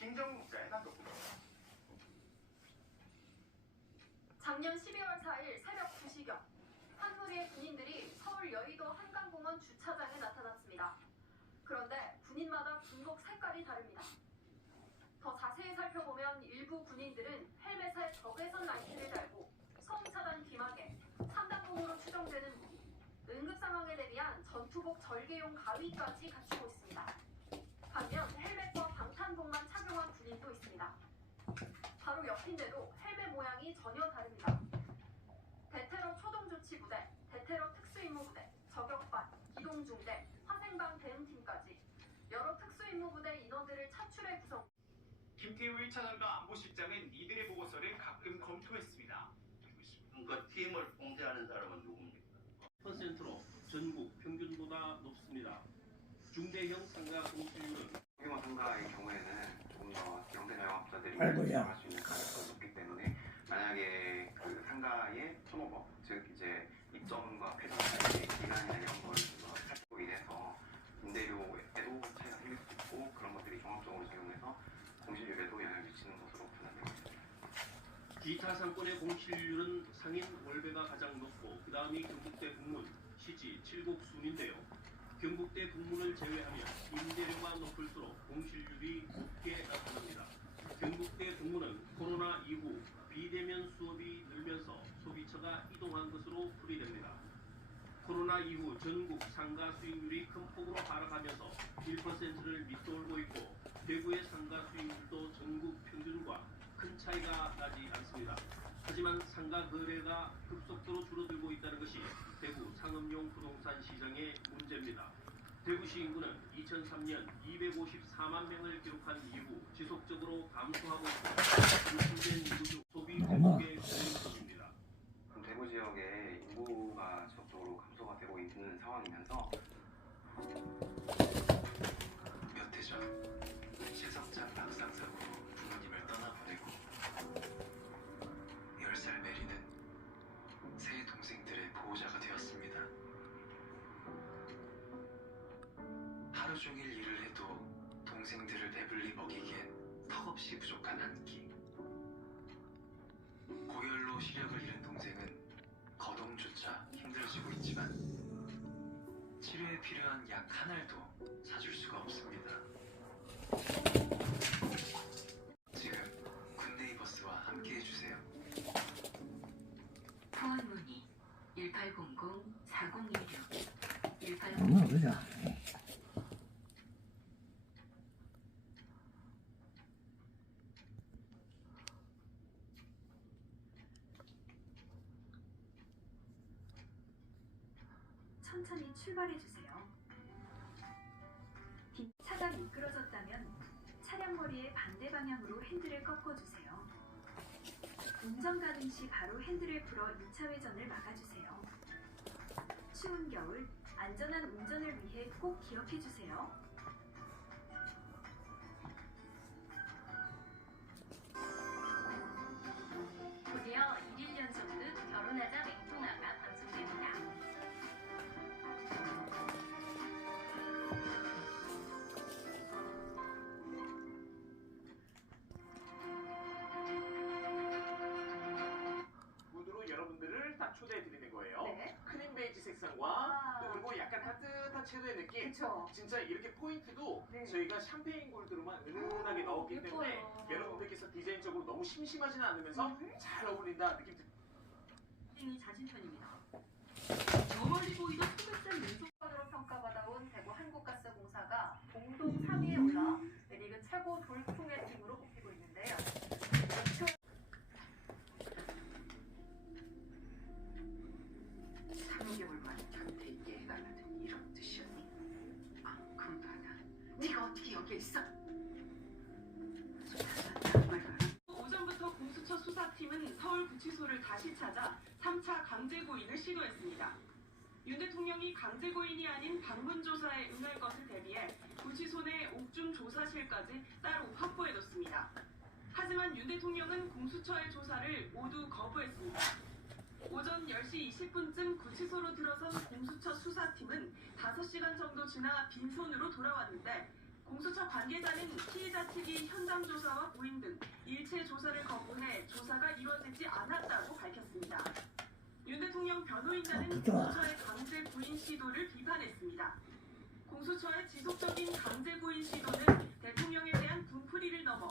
金正恩在那个部分。 작년 12월 4일 새벽 2시경 한 무리의 군인들이 서울 여의도 한강공원 주차장에 나타났습니다. 그런데 군인마다 군복 색깔이 다릅니다. 더 자세히 살펴보면 일부 군인들은 헬멧에 적외선 라이트를 달고 성차단 귀마개, 3단봉으로 추정되는 무기, 응급 상황에 대비한 전투복 절개용 가위까지 갖추고 있습니다. 반면 헬멧과 방탄복만 착용한 군인도 있습니다. 바로 옆인데도 헬멧 모양이 전혀 다릅니다. 대테러 초동조치부대, 대테러 특수임무부대, 저격반, 기동중대, 화생방 대응팀까지 여러 특수임무부대 인원들을 차출해 구성. 김태우 1차장과 안보실장은 이들의 보고서를 가끔 검토했습니다. 그 팀을 통제하는 사람은 누굽니까? %로 전국 평균보다 높습니다. 중대형 상가 공실률은 소규모 상가의 경우에는 조금 더 영세 자영업자들이 아이고야. 할 수 있는 가능성이 높기 때문에 만약에 그 상가의 턴오버, 즉 이제 입점과 폐점 사이의 기간이나 이런 걸 살피고 인해서 임대료에도 차이가 생길 수 있고 그런 것들이 종합적으로 작용해서 공실률에도 영향을 미치는 것으로 판단되고 있습니다. 기타 상권의 공실률은 상인 월배가 가장 높고 그 다음이 경북대 북문, 시지, 칠곡 순인데요. 경북대 북문을 제외하면 임대료가 높을수록 공실률이 높게 나타납니다. 경북대 북문은 코로나 이후 비대면 수업이 늘면서 소비처가 이동한 것으로 풀이됩니다. 코로나 이후 전국 상가 수익률이 큰 폭으로 하락하면서 1%를 밑돌고 있고 대구의 상가 수익률도 전국 평균과 큰 차이가 나지 않습니다. 하지만 상가 거래가 급속도로 줄어들고 있다는 것이 대구 상업용 부동산 시장의 문제입니다. 대구시 인구는 2003년 254만 명을 기록한 이후 지속적으로 감소하고 있고 유출된 인구 중 소비 회복의 고민입니다. 대구 지역의 인구가 지속적으로 감소가 되고 있는 상황이면서 몇 해 전 세석장 낙상 사고로 부모님을 떠나보내고 10살 메리는 세 동생들의 보호자가 되었습니다. 하루 종일 일을 해도 동생들을 배불리 먹이기엔 턱없이 부족한 한 끼. 고열로 시력을 잃은 동생은 거동조차 힘들어지고 있지만 치료에 필요한 약 한 알도 사줄 수가 없습니다. 지금 굿네이버스와 함께 해주세요. 후원 문의 1800-4016 엄마 그러자. 천천히 출발해주세요. 차가 미끄러졌다면 차량 머리의 반대 방향으로 핸들을 꺾어주세요. 운전 가능 시 바로 핸들을 풀어 2차 회전을 막아주세요. 추운 겨울 안전한 운전을 위해 꼭 기억해주세요. 드디어 1일 연속으로 결혼하자 맹통화가 방송됩니다. 무드로 여러분들을 다 초대해 드리는 거예요. 네. 크림 베이지 색상과 와. 또 그리고 약간 따뜻한 채도의 느낌. 그쵸. 진짜 이렇게 포인트도 네. 저희가 샴페인 골드로만 은은하게 넣었기 때문에 예뻐요. 여러분들께서 디자인적으로 너무 심심하지는 않으면서 잘 어울린다 느낌 듭니다. 이 자신 편입니다. 저 멀리 보이던 소백산 연속으로 평가받아온 대구 한국가스공사가 공동 3위에 올라 리그 최고 돌풍의 팀으로 꼽히고 있는데요. 3개월만 곁에 있게 해달라는 이런 뜻이었니? 아, 금바다. 네가 어떻게 여기 있어? 오전부터 공수처 수사팀은 서울구치소를 다시 찾아 3차 강제구인을 시도했습니다. 윤 대통령이 강제구인이 아닌 방문조사에 응할 것을 대비해 구치소 내 옥중 조사실까지 따로 확보해뒀습니다. 하지만 윤 대통령은 공수처의 조사를 모두 거부했습니다. 오전 10시 20분쯤 구치소로 들어선 공수처 수사팀은 5시간 정도 지나 빈손으로 돌아왔는데 공수처 관계자는 피해자 측이 현장 조사와 부인 등 일체 조사를 거부해 조사가 이뤄지지 않았다고 밝혔습니다. 윤 대통령 변호인단은 공수처의 강제 구인 시도를 비판했습니다. 공수처의 지속적인 강제 구인 시도는 대통령에 대한 군풀이를 넘어